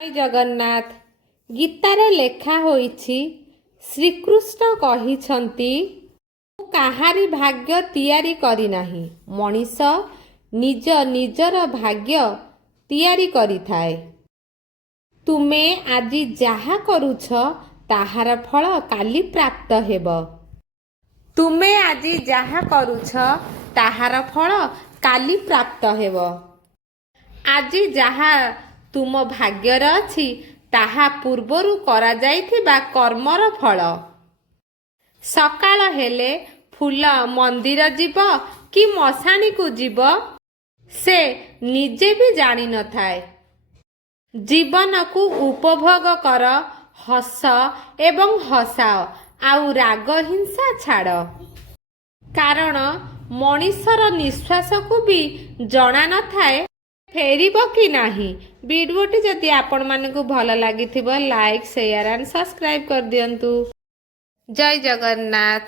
जय जगन्नाथ। गीतारे लेखा होइछि श्रीकृष्ण कहिछन्ति काहारी भाग्य तियारी करी नाही, मनीष निज निजर भाग्य तियारी करिथाए। तुमे आजि जाहा करुछ ताहार फल काली प्राप्त हेब। तुमे आजि जाहा करुछ ताहार फल काली प्राप्त हेब। आजि जाहा तुम भाग्यर अछि ताहा पूर्वरु करा जाइथिबा कर्मर फल। सकाळ हेले फूल मंदिर जीव कि मशाणी को जीव से निजे भी जानी न थाए। जीवन को उपभोग कर, हस एवं हसाओ, आउ राग हिंसा छाड़। कारण मनीषर निश्वास को भी जना न थाए फेरिब कि नाही। वीडियोटी जदि आपण मानकु भल लागिथिबो लाइक शेयर एंड सब्सक्राइब कर दियंतु। जय जगन्नाथ।